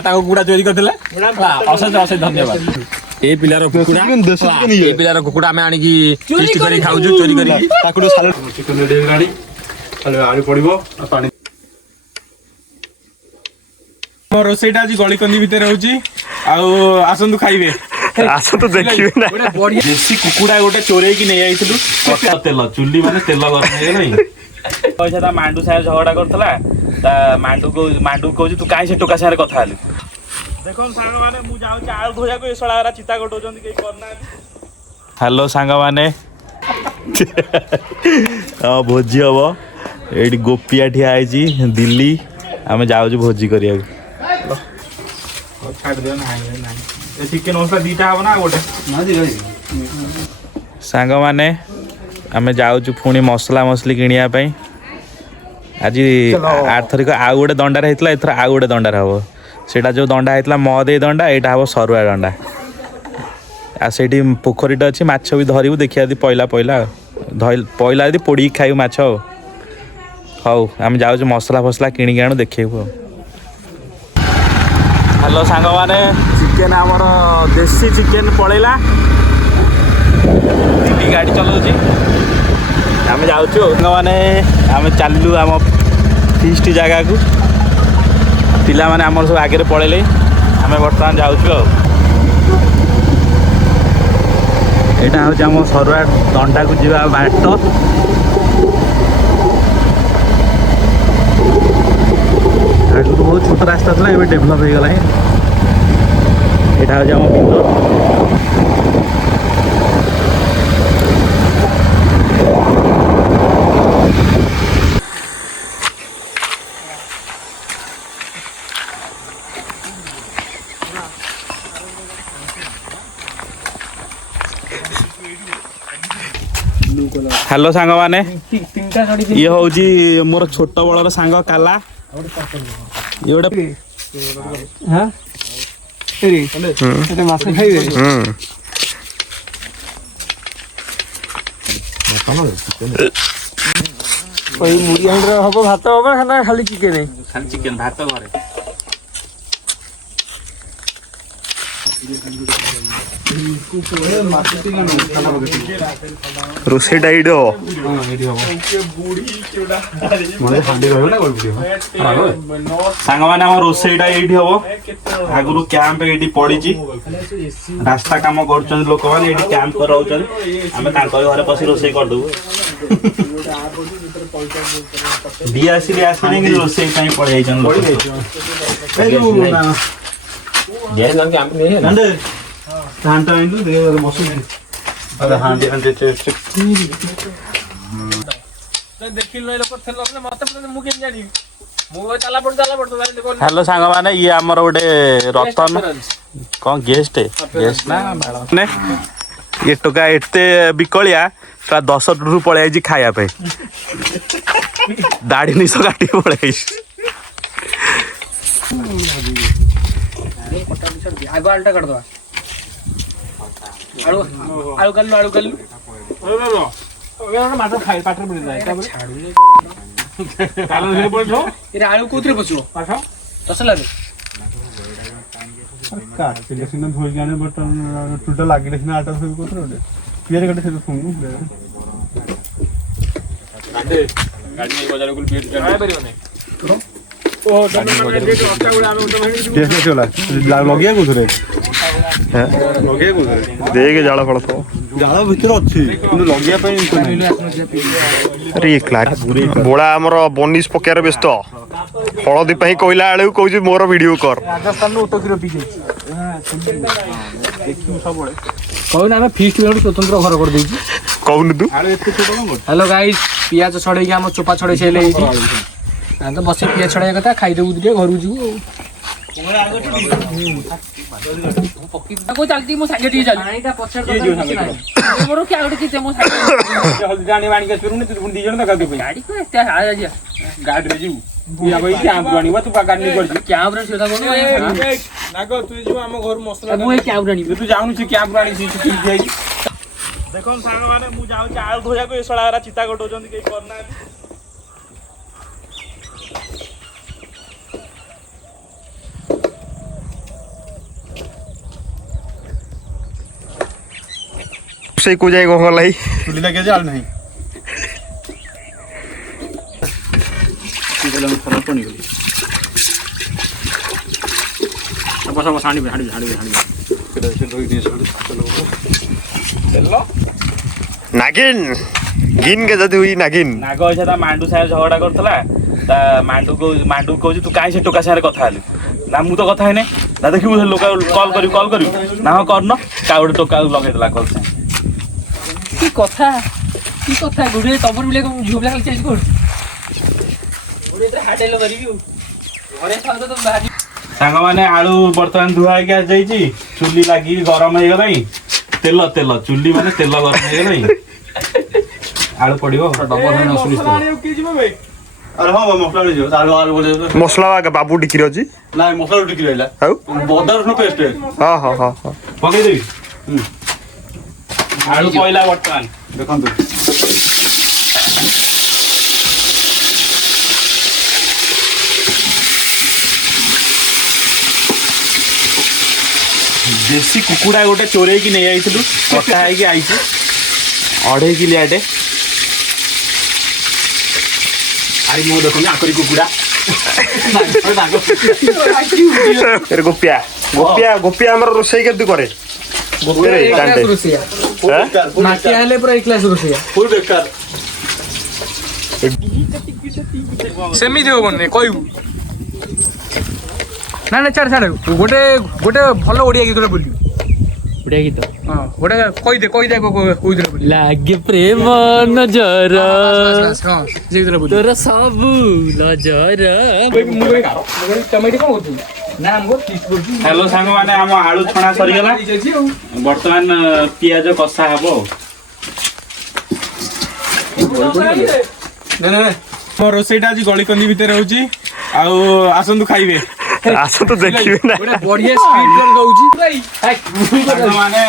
ताको कुकुड़ा चोरी करथिले अशेष अशेष धन्यवाद ए पिलार कुकुड़ा आमे आनी की टेस्ट करी खाउजु चोरी करी ताको साल चिकन रेडी राडी खाली आलू पड़िबो पानी मोर रोसेटा जी गली कंदी भीतर रहउची आ आसंतु खाइबे आसंतु देखिबे ना देसी कुकुड़ा गोटे चोरै की नै आइथिलु तेल चुल्ली माने तेल गरम हे नै पैसा ता मांडू साहे झगड़ा करथला ता मांडू कहू तू काई से टोका सारे कथा आलु देखो सांग माने मु जाउ आलू धोया को एसळारा चिता गटोजंदी के करना हेलो सांग माने आ भोजी हबो एडी गोपिया ठिया आइजी दिल्ली आमे जाउ भोजी करिया छाड़ दियो ना ए चिकन मसला दीटा हबो ना गोटे ना दी सांग माने आमे जाउ पुणी मसला मसली किनिया पई आज आर्थरिक आउ गोटे दंडार होता एथर आउ गोटे दंडार हम सेटा जो दंडा होता मदे दंडा यहाँ हम सरुआ दंडा आ से पोखरीटे अच्छी माछ भी धरबू देखिए पहला पहला पहला यदि पोड़ी खाइबू माछ हौ आम जाऊँ मसला फसला किणिक आणु देखू हेलो सांग माने चिकेन आमर देसी चिकेन पलैला गाड़ी चलाऊँ आम जाऊँ मैंने आम चलू आम फीस्ट जगह को पिला माने आमर सब आगे पड़े आम बर्तमान जाऊँ यहाँ हूँ आम सरुआ दंडा को जा बाट आगुरी बहुत छोट रास्ता था ये डेभलप हो गला यहाँ हूँ आम बिंदर हेलो सांग माने ये हूँ मोर छोट बड़र सांग काला ये गोटे मुड़ी हम भात हम खाली चिकेन खाली चिकेन भात घरे रोसेटा एडी हो सांग माने हम रोसेटा एडी हम आगु कैंप एडी पड़ी रास्ता काम कर लोक मैंने कैंप कर आम घर पशि रोसे करदे दिआसी रोसे पड़े हेलो सांग माने ये आमर गोटे रतन कौन गेस्ट गेस्ट ना ये टोका एते बिकलिया 10 टू पलि खाया दाढ़ी निश काटी पलि आगो आलटा कर दो आलू आलू कल्लू आलू कल्लू मात्र खाइ पाटर पड़ जाए छाडुने कालो से पड़ो ए आलू कोतरे पछो पाठ तसला रे काट पिले सिन धोई जाने बटन टूटा लागिले सिन आटा सब कोतरे ओडे पियर गटे से सुन काटे गाड़ी में बाजार को पेट जाय परियो नै ओ दन माने डेट अष्टा गुडा आमे उठ भाई देख चला लगिया कोथरे लगिया कोथरे देके जाला फळ तो जाला भितर अछि किंतु लगिया पई अरे क्लास बोला हमर बनिस पकेर व्यस्त हळदी पई कोइला आळू कहू मोर वीडियो कर राजस्थान में ऑटो किरो पीजे देखियो सब बळे कहू ना हमें फीस्ट में स्वतंत्र घर कर देछि कहू तू हेलो गाइस पियाज छड़े हम चोपा छड़े छेले तो बस पियाज छड़े कथा खाई देबू दिए घर जीवू को चलती मो संगे टी चल नाईटा पछर तो मोर क्या उठ की मो संगे जल्दी जाने वाणी के सुरुने तू दी जण का गाड़ी को एते आ जा गाड़ी रे जीवू या भाई कैंप रानी तू गाड़ी कर कैंप रे सेटा कोन नागो तू जो हम घर मसला मु कैंप रानी तू जाउनु छी कैंप रानी छी तू जाई देखो सांग माने मु जाउ आल धोया को एसळारा चिता गटोजंदी के करना ରୋଷେଇ କୋଉ ଯାଇ କଣ ଗଲା ଚୁଲି ଲାଗିଆ ଯେ ଆଳୁ ନାହିଁ ନାଗିନ୍ ଗିନ୍ କେ ଯଦି ହୁଇ ନାଗିନ୍ ନାଗ ଇଚ୍ଛା ତା ମାଣ୍ଡୁ ସାଙ୍ଗରେ ଝଗଡ଼ା କରୁଥିଲା ତା ମାଣ୍ଡୁ କହୁଛି ତୁ କାହିଁ ସେ ଟୋକା ସାଙ୍ଗରେ କଥା ହେଲୁ ନା ମୁଁ ତ କଥା ହେଇନି ନା ଦେଖିବୁ ସେ ଲୋକ କଲ୍ କରିବୁ ନା ହଁ କରୁନ କାଉ ଗୋଟେ ଟୋକା ଲଗେଇଦେଲା କଲ୍ ସାଙ୍ଗେ କି କଥା ଗୁଡେ ତମର ବିଲେ ଝିଅ ପିଲା ଖାଲି ଚେଞ୍ଜ କରୁଛି ଗୁଡେ ତ ହାଟେଲ କରିବି ଘରେ ଥାଉ ତ ବାହାରି ସାଙ୍ଗମାନେ ଆଳୁ ବର୍ତ୍ତମାନ ଧୁଆ ହେଇକି ଆସିଯାଇଛି ଚୁଲି ଲାଗିକି ଗରମ ହେଇଗଲାଣି ତେଲ ଚୁଲି ମାନେ ତେଲ ଗରମ ହେଇଗଲାଣି ଆଳୁ ପଡିବ ଆରେ ହଁ ମସଲା ଯିବ ଆଳୁ ଗୋଟେ ମସଲା ବାବୁ ଟିକିରି ଅଛି ନାଇଁ ମସଲା ଟିକେ ରହିଲା ଆଉ ଅଦା ରସୁଣ ପେଷ୍ଟ ହଁ ପକେଇଦେବି ଆଳୁ ପଇଲା ବର୍ତ୍ତମାନ ଦେଖନ୍ତୁ ଦେଶୀ କୁକୁଡ଼ା ଗୋଟେ ଚୋରେଇକି ନେଇ ଯାଇଥିଲୁ କଟା ହେଇକି ଆଇଛି 2.5 କିଲିଆଟେ ଆରେ ମୁଁ ଦେଖୁନି ଆକରି କୁକୁଡ଼ା ଗୋପିଆ ଆମର ରୋଷେଇ କେମିତି କରେ ମାଟିଆ ହେଲେ ପୁରା ଏକ କ୍ଲାସ ରୋଷେଇଆ ଫୁଲ ବେକାର ସେମିତି ହବନି କହିବୁ ନା ଛାଡ ଗୋଟେ ଭଲ ଓଡିଆ ଗୀତଟା ବୋଲିବୁ ଓଡିଆ ଗୀତ ହଁ ଗୋଟେ କହିଦେ କୋଉଦିନ ଲାଗେ ପ୍ରେମ ନଜର ତୋର ସବୁ ନଜର ଟମାଟୋ କଣ କରୁଛୁ ନା ହ୍ୟାଲୋ ସାଙ୍ଗମାନେ ଆମ ଆଳୁ ଛଣା ସରିଗଲା ବର୍ତ୍ତମାନ ପିଆଜ କଷା ହବ ମୋ ରୋଷେଇଟା ଆଜି ଗଳିକନ୍ଦି ଭିତରେ ହଉଛି ଆଉ ଆସନ୍ତୁ ଖାଇବେ ଆସନ୍ତୁ ଦେଖିବେ ନା ବଢିଆ ସ୍ପିଡ ରନ୍ ଦଉଛି ସାଙ୍ଗମାନେ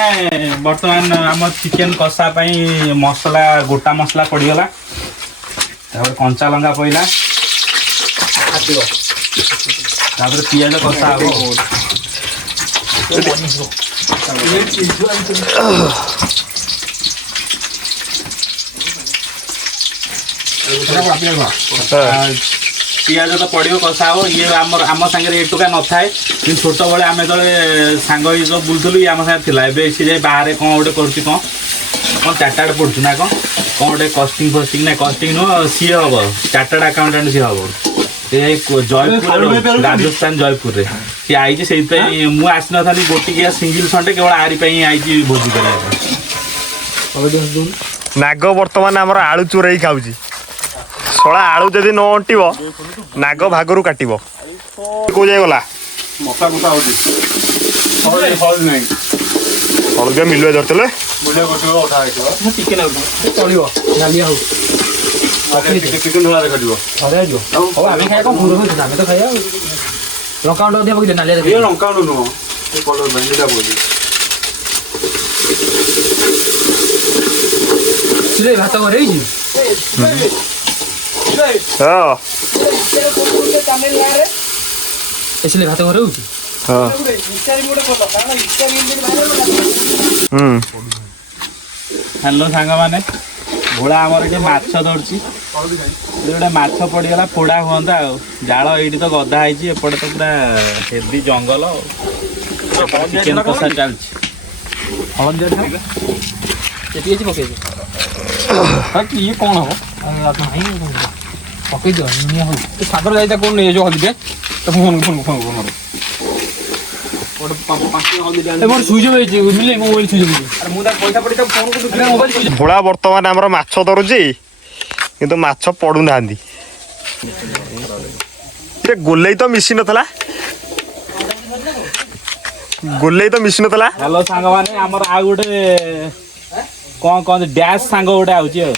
ବର୍ତ୍ତମାନ ଆମ ଚିକେନ କଷା ପାଇଁ ମସଲା ଗୋଟା ମସଲା ପଡିଗଲା ତାପରେ କଞ୍ଚା ଲଙ୍କା ପଇଲା ତାପରେ ପିଆଜ କଷା ହବ ପିଆଜ ତ ପଡ଼ିବ କଷା ହବ ଇଏ ଆମ ସାଙ୍ଗରେ ଏ ଟୋକା ନଥାଏ କିନ୍ତୁ ଛୋଟବେଳେ ଆମେ ଯେତେବେଳେ ସାଙ୍ଗ ହେଇ ସବୁ ବୁଲୁଥିଲୁ ଇଏ ଆମ ସାଙ୍ଗରେ ଥିଲା ଏବେ ସେ ଯାଇ ବାହାରେ କ'ଣ ଗୋଟେ କରୁଛି କ'ଣ ଚାର୍ଟାର୍ଡ ପଢ଼ୁଛୁ ନା କ'ଣ ଗୋଟେ କଷ୍ଟିଂ ନା କଷ୍ଟିଂ ନୁହଁ ସିଏ ହବ ଚାର୍ଟାର୍ଡ ଆକାଉଣ୍ଟାଣ୍ଟ ସିଏ ହବ ସେ ଜୟପୁର ରାଜସ୍ଥାନ ଜୟପୁରରେ ସିଏ ଆଇଛି ସେଇଥିପାଇଁ ମୁଁ ଆସିନଥାନ୍ତି ଗୋଟିକିଆ ସିଙ୍ଗିଲ ସଣ୍ଡେ କେବଳ ଆରି ପାଇଁ ଆଇଛି ଭୋଜି କରିବା ପାଇଁ ନାଗ ବର୍ତ୍ତମାନ ଆମର ଆଳୁ ଚୋରେଇ ଖାଉଛି ଶଳା ଆଳୁ ଯଦି ନ ଅଣ୍ଟିବ ନାଗ ଭାଗରୁ କାଟିବ କୋଉ ଯାଇ ଗଲା ମସଲା କୁଟା ହଉଛି ହଳଦୀ ନାହିଁ ହଳଦିଆ ମିଲୁଆ ଧରିଥିଲେ ମୁଲିଆ ଗୋଟିକ ଅଠା ହେଇଥିବ ଚିକେନ ଚଳିବ ନାଲିଆ ହଉ ଚିକେନ ଧଳା ଦେଖାଯିବ ହଉ ଆମେ ଖାଇବା କଣ ଭୁଲ ହଉଛି ଆମେ ତ ଖାଇବା ଲଙ୍କା ଗୁଣ୍ଡ ଅଧିକା ପକେଇ ନାଲିଆ ଇଏ ଲଙ୍କା ଗୁଣ୍ଡ ନୁହଁ ଏ କଲର ପାଇଁ ଏଇଟା କହୁଛି ଭାତ ଘରେ ହେଇଛି ଏସିଲେ ଭାତ ଘରେ ହଉଛି ହ୍ୟାଲୋ ସାଙ୍ଗମାନେ ଭୋଳା ଆମର ଏଠି ମାଛ ଧରୁଛି ଗୋଟେ ମାଛ ପଡ଼ିଗଲା ପୋଡ଼ା ହୁଅନ୍ତା ଆଉ ଜାଳ ଏଇଠି ତ ଗଦା ହେଇଛି ଏପଟେ ତ ପୁରା ହେଭି ଜଙ୍ଗଲ ଚିକେନ କଷା ଚାଲିଛି ହଳଦିଆ କେତେ ଅଛି ପକେଇଛି ଇଏ କ'ଣ ହବ ପକେଇ ଦିଅ ନିଆଁ ହଉ ସାଗର ଯାଇତା କୋଉ ନେଇଯାଉ ହଳଦୀ ତ ଫୋନ ଭୋଳା ବର୍ତ୍ତମାନ ଆମର ମାଛ ଧରୁଛି କିନ୍ତୁ ମାଛ ପଡୁନାହାନ୍ତି ଗୋଲେଇ ତ ମିଶି ନଥିଲା ହ୍ୟାଲୋ ସାଙ୍ଗମାନେ ଆମର ଆଉ ଗୋଟେ କ'ଣ କହନ୍ତି ଡ୍ୟାସ୍ ସାଙ୍ଗ ଗୋଟେ ଆଉଛି ଆଉ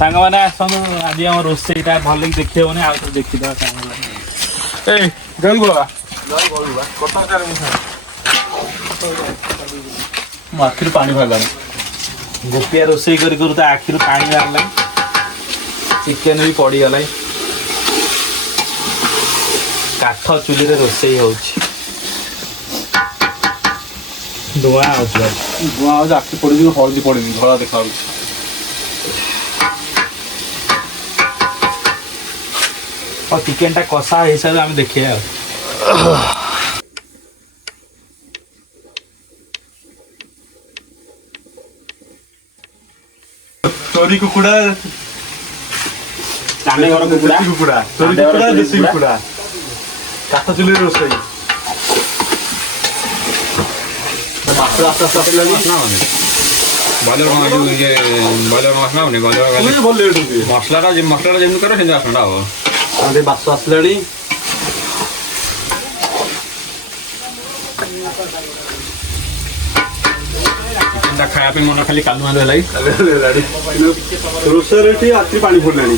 ସାଙ୍ଗମାନେ ଆସନ୍ତୁ ଆଜି ଆମ ରୋଷେଇଟା ଭଲ କି ଦେଖି ହବନି ଆଉ ଥରେ ଦେଖିଦେବା ସାଙ୍ଗମାନେ ମୋ ଆଖିରୁ ପାଣି ବାହାରିଲାଣି ଗୋପିଆ ରୋଷେଇ କରୁ ତା ଆଖିରୁ ପାଣି ବାହାରିଲାଣି ଚିକେନ ବି ପଡ଼ିଗଲାଣି କାଠ ଚୁଲିରେ ରୋଷେଇ ହଉଛି ଧୂଆଁ ଆସୁଛି ଧୂଆଁ ଆଉ ଆଖି ପଡିଛି ହଳଦୀ ପଡିନି ଧଳା ଦେଖାଯାଉଛି। ଆଉ ଚିକେନ ଟା କଷା ହିସାବରେ ଆମେ ଦେଖିବା ଆଉ ଚୋରି କୁକୁଡ଼ା ଚାଣ୍ଡେ ଘର କୁକୁଡ଼ା ଦେଶୀ କୁକୁଡ଼ା ଚୋରି କୁକୁଡ଼ା ଦେଶୀ କୁକୁଡ଼ା କାଠ ଚୁଲିରେ ରୋଷେଇ ବଏଲର କଣ ଯୋଉ ଇଏ ବଏଲର ମସଲା ହଉନି ବଏଲର ଭଲ ଲେଟ୍ ହଉଛି ମସଲାଟା ଯେମିତି କର ସେମିତି ଆସନ୍ତା ହବ। ଟିକେ ବାସ ଆସିଲାଣି ଚିକେନଟା ଖାଇବା ପାଇଁ ମନ ଖାଲି କାଲୁ ମାଲୁ ହେଲାକି ରୋଷେଇରେ ଏଠି ରାତ୍ରି ପାଣି ପଡ଼ିଲାଣି।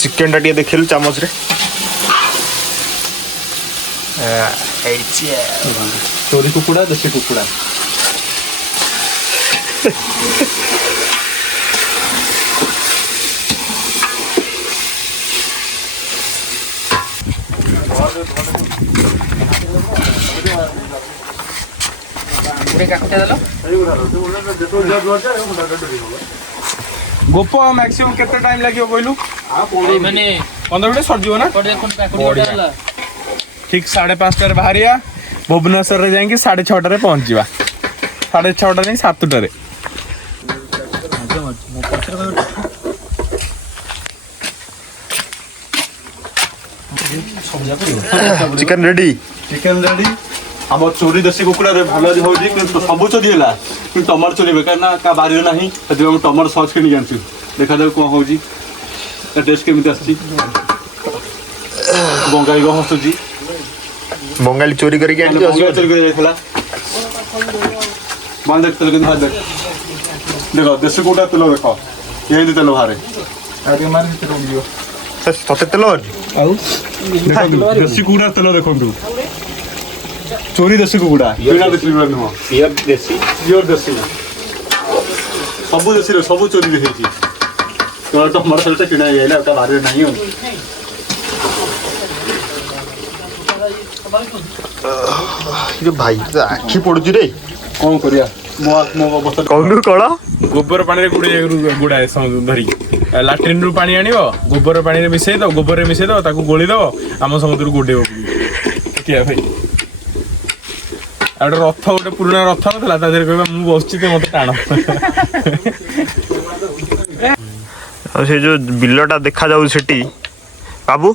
ଚିକେନ ଟା ଟିକେ ଦେଖିଲୁ ଚାମଚରେ ଚୋରି କୁକୁଡ଼ା ଦେଶୀ କୁକୁଡ଼ା ଗୋପ ମ୍ୟାକ୍ସିମମ୍ କେତେ ଟାଇମ୍ ଲାଗିବ କହିଲୁ? 15 ମିନିଟ୍ ସରିଯିବ ନା? ଠିକ୍ 5:30ଟାରେ ବାହାରିବା ଭୁବନେଶ୍ୱରରେ ଯାଇକି 6:30ଟାରେ ପହଞ୍ଚିବା 6:30 ଯାଇ 7ଟାରେ। Chicken ready chicken ready. ଆମ ଚୋରି ଦେଶୀ କୁକୁଡ଼ାରେ ଭଲ ହେଉଛି କିନ୍ତୁ ସବୁ ଚୋରି ହେଲା କିନ୍ତୁ ଟମାଟୋ ଚୋରି ହୁଏ କାହିଁକି ନା କାହା ବାରିରେ ନାହିଁ ସେଥିପାଇଁ ଆମେ ଟମାଟୋ ସସ୍ କିଣିକି ଆଣିଛୁ। ଦେଖାଯାଉ କ'ଣ ହେଉଛି ତା ଟେଷ୍ଟ କେମିତି ଆସିଛି। ବଙ୍ଗାଳୀ କ'ଣ ହସୁଛି ବଙ୍ଗାଳୀ ଚୋରି କରିକି ଆଣିକି ବଙ୍ଗାଳୀ ଚୋରି କରି ଯାଇଥିଲା ମାନେ ଦେଖିଥିଲେ କିନ୍ତୁ ଭାଇ ଦେଖ ଦେଶୀ କୁକୁଡ଼ା ତେଲ ଦେଖ ଏମିତି ତେଲ ବାହାରେ ସତେ ତେଲ ଅଛି ଆଉ ଦେଶୀ କୁକୁଡ଼ା ତେଲ ଦେଖନ୍ତୁ ଚୋରି ଦେଶୀ କୁକୁଡ଼ା କିଣା ଦେଶୀ କୁକୁଡ଼ା ନୁହଁ ପିଓର ଦେଶୀ ସବୁ ଦେଶୀରେ ସବୁ ଚୋରି ହେଇଛି କେବଳ ଟମାଟୋ ସସ୍ଟା କିଣା ହେଇଯାଇଲା ତା ବାରିରେ ନାହିଁ ଆଉ ଭାଇ ଆଖି ପଡୁଛି ରେ କ'ଣ କରିବା ମୋ ଅବସ୍ଥା କହୁନୁ କଣ ଗୋବର ପାଣିରେ ଗୁଡ଼ାଏ ଧରିକି ଲାଟ୍ରିନ୍ରୁ ପାଣି ଆଣିବ ଗୋବର ପାଣିରେ ମିଶାଇ ଦେବ ଗୋବରରେ ମିଶାଇ ଦେବ ତାକୁ ଗୋଳି ଦେବ ଆମ ସମୁଦ୍ରକୁ ଗୋଡ଼େଇବ କିଆ ଭାଇ ଆଉ ଗୋଟେ ଗୋଟେ ପୁରୁଣା ରଥ ନଥିଲା ତା ଦେହରେ କହିବା ମୁଁ ବସିଛି ତ ମତେ ଟାଣ। ଆଉ ସେ ଯୋଉ ବିଲଟା ଦେଖାଯାଉଛି ସେଠି ବାବୁ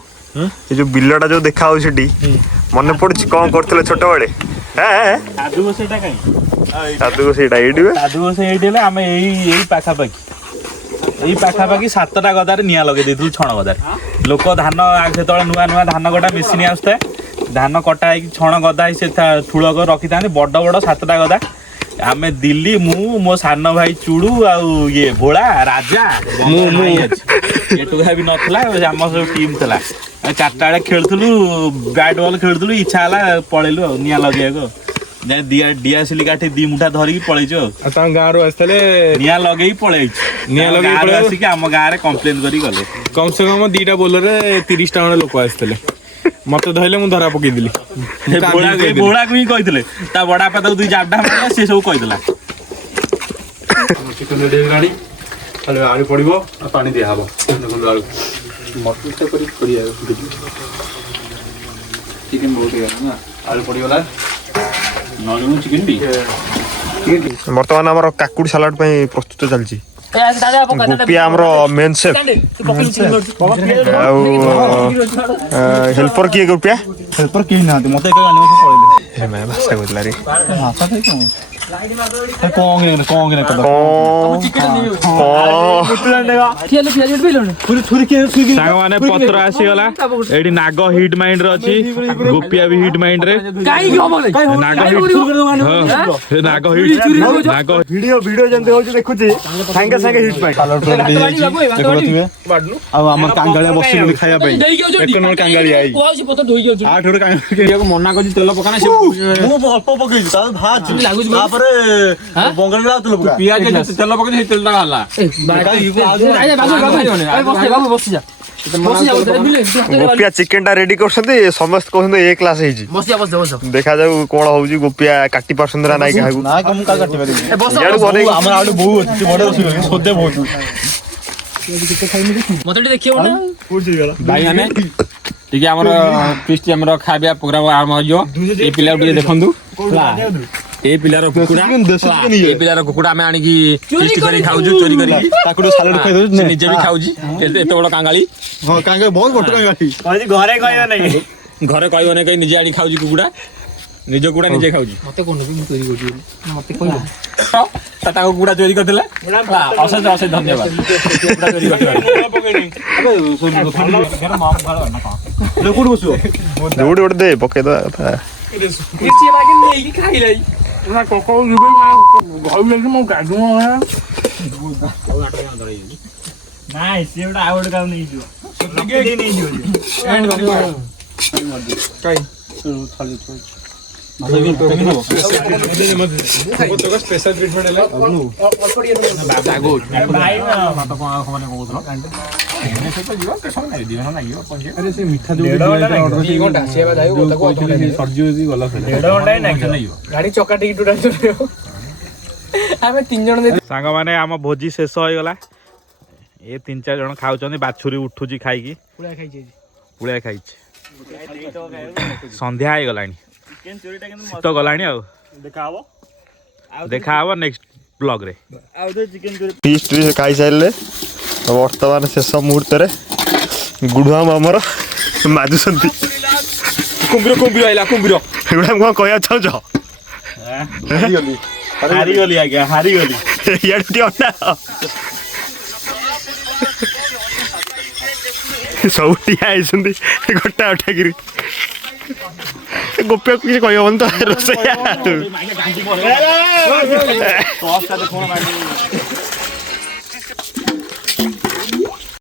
ଏ ଯୋଉ ବିଲଟା ଯୋଉ ଦେଖାଯାଉଛି ସେଠି ମନେ ପଡୁଛି କ'ଣ କରୁଥିଲେ ଛୋଟବେଳେ? କାଦୁଅ ସେଇଟା କାଇଁ କାଦୁଅ ସେଇଟା ଏଇଠି କାଦୁଅ ସେଇଠି ହେଲେ ଆମେ ଏଇ ପାଖାପାଖି 7ଟା ଗଦାରେ ନିଆଁ ଲଗେଇ ଦେଇଥିଲୁ ଛଣ ଗଦାରେ। ଲୋକ ଧାନ ସେତେବେଳେ ନୂଆ ଧାନ କଟା ମେସିନ୍ ଆସୁଥାଏ ଧାନ କଟା ହେଇକି ଛଣ ଗଦା ହେଇ ସେ ଠୁଳ କରି ରଖିଥାନ୍ତି ବଡ଼ 7ଟା ଗଦା। ଆମେ ଦିଲ୍ଲୀ ମୁଁ ମୋ ସାନ ଭାଇ ଚୁଡୁ ଆଉ ଇଏ ଭୋଳା ରାଜା ଏଟୁକା ବି ନଥିଲା ଆମ ସବୁ ଟିମ୍ ଥିଲା 4ଟା ବେଳେ ଖେଳୁଥିଲୁ ବ୍ୟାଟ୍ ବଲ୍ ଖେଳୁଥିଲୁ ଇଚ୍ଛା ହେଲା ପଳେଇଲୁ ଆଉ ନିଆଁ ଲଗେଇବାକୁ ଡିଆସିଲି କାଠି 2 ମୁଠା ଧରିକି ପଳେଇଛୁ ଆଉ ତାଙ୍କ ଗାଁରୁ ଆସିଥିଲେ ନିଆଁ ଲଗେଇକି ପଳେଇଛୁ ନିଆଁ ଲଗେଇ ଆସିକି ଆମ ଗାଁରେ କମ୍ପ୍ଲେନ କରି ଗଲେ କମ ସେ କମ 2ଟା ବୋଲରେ 30ଟା ଖଣ୍ଡେ ଲୋକ ଆସିଥିଲେ ମତେ ଧଇଲେ ମୁଁ ଧରା ପକେଇଦେଲି ଭୋଳାକୁ ହିଁ କହିଥିଲେ ତା ବଡବାପା ତାକୁ 2 ଜାବଡା ମାରିଲା ସେ ସବୁ କହିଥିଲା। ଚିକେନ ରେଡି ହେଇଗଲାଣି ଖାଲି ଆଳୁ ପଡ଼ିବ ଆଉ ପାଣି ଦିଆହେବ ଦେଖନ୍ତୁ ଆଳୁ ମଟରଟା କରି ଚିକେନ ବହୁତ ହେଇଗଲା ନା ଆଳୁ ପଡ଼ିଗଲା ଚିକେନ ବି ବର୍ତ୍ତମାନ ଆମର କାକୁଡି ସାଲାଡ ପାଇଁ ପ୍ରସ୍ତୁତ ଚାଲିଛି। ଗୋପିଆ ଆମର ମେନ୍ ସେଫ୍ ଆଉ ହେଲ୍ପର କିଏ ଗୋପିଆ ହେଲ୍ପର କେହି ନାହାନ୍ତି ମତେ ଏକା ଗାଣ୍ଡି ପଳେଇଲେ ଭାଷା କହୁଥିଲା ରେ ସାଙ୍ଗମାନେ ପତ୍ର ଆସିଗଲା ଏଇଠି ନାଗ ହିଟ୍ ମାଇଣ୍ଡରେ ଅଛି ଗୋପିଆ ବି ହିଟ୍ ମାଇଣ୍ଡରେ ଭିଡିଓ ଯେମିତି ହଉଛି ଦେଖୁଛି ସାଙ୍ଗେ ସାଙ୍ଗେ ହିଟ୍ ମାଇଣ୍ଡ ଆଉ ଆମର କାଙ୍ଗାଳିଆ ବସିଲୁ ଖାଇବା ପାଇଁ କାଙ୍ଗାଳିଆ ମନା କରିଛି ତେଲ ପକାନା ମୁଁ ଅଳ୍ପ ପକେଇଛି ତାପରେ ବଙ୍ଗାଳୀ ପିଆଜ ତେଲ ପକେଇଛି ସେଇ ତେଲଟା ବାହାରିଲା ଗୋପିଆ ଚିକେନ ଟା ରେଡି କରୁଛନ୍ତି ସମସ୍ତେ କହୁଛନ୍ତି ଏ କ୍ଲାସ ହେଇଛି ଦେଖାଯାଉ କଣ ହଉଛି ଗୋପିଆ କାଟି ପାରୁଛନ୍ତି ନା ନାଇଁ କାହାକୁ ଇଆଡୁ ବନେଇ ଆମର ଆଉ ବୋଉ ଅଛି ସେ ବଡ ରୋଷେଇ କରି ସଦେ ବହୁତ ମତେ ଟିକେ ଦେଖିବ ନା ଭାଇ ମାନେ ଟିକେ ଆମର ଫିଷ୍ଟ ଆମର ଖାଇବା ପ୍ରୋଗ୍ରାମ ଆରମ୍ଭ ହେଇଯିବ ଏ ପିଲାକୁ ଟିକେ ଦେଖନ୍ତୁ ଏ ପିଲାର କୁକୁଡ଼ା ଏ ପିଲାର କୁକୁଡ଼ା ଆମେ ଆଣିକି ଫିଷ୍ଟ କରି ଖାଉଛୁ ଚୋରି କରିକି ତାକୁ ସାଲାଡ ଖାଇ ଦଉଛୁ ସେ ନିଜେ ବି ଖାଉଛି ଏତେ ବଡ କାଙ୍ଗାଳି ହଁ କାଙ୍ଗାଳି ବହୁତ ବଡ କାଙ୍ଗାଳି ଘରେ କହିବା ନାଇଁ ଘରେ କହିବ ନା କହି ନିଜେ ଆଣି ଖାଉଛି କୁକୁଡ଼ା ନିଜ କୁକୁଡ଼ା ନିଜେ ଖାଉଛି ମତେ କୋନ ବି ମୁଁ ଚୋରି କରୁଛି ମତେ କହିଲା ତାଙ୍କ କୁକୁଡ଼ା ଚୋରି କରିଥିଲେ ଅଶେଷ ଅଶେଷ ଧନ୍ୟବାଦ କୁକୁଡ଼ା ଚୋରି କରିଥିଲେ କୋଉଠି ବସିବ ଯୋଉଠି ଗୋଟେ ଦେ ପକେଇଦବା କଥା ନେଇକି ଖାଇলাই ନାଇଁ ସେ ଗୋଟେ ଆଉ ଗୋଟେ କାମ ନେଇଯିବ ସ୍ପେଶାଲ ଟ୍ରିଟମେଣ୍ଟ ହେଲା ଗାଡି ଚକା ଟିକେ ଆମେ 3 ଜଣ ସାଙ୍ଗମାନେ ଆମ ଭୋଜି ଶେଷ ହେଇଗଲା ଏ 3-4 ଜଣ ଖାଉଛନ୍ତି ବାଛୁରୀ ଉଠୁଛି ଖାଇକି ପୁଳିଆ ଖାଇଛି ସନ୍ଧ୍ୟା ହେଇଗଲାଣି ଶୀତ ଗଲାଣି ଆଉ ଦେଖା ହବ ନେକ୍ସଟ ବ୍ଲଗରେ ଫିଷ୍ଟ ଖାଇସାରିଲେ ବର୍ତ୍ତମାନ ଶେଷ ମୁହୂର୍ତ୍ତରେ ଗୁଢୁଆମ ଆମର ମାଜୁଛନ୍ତି କୁମ୍ଭୀର ଆଇଲା କୁମ୍ଭୀର ଏଗୁଡା କଣ କହିବାକୁ ଚାହୁଁଛ ହାରିଗଲି ଆଜ୍ଞା ହାରିଗଲି ଇଆଡେ ଟିକେ ଅନା ସବୁ ଠିଆ ହେଇଛନ୍ତି ଗୋଟା ଉଠାକିରି ଗୋପିଆକୁ କିଛି କହିହବନି ତ ରୋଷେଇ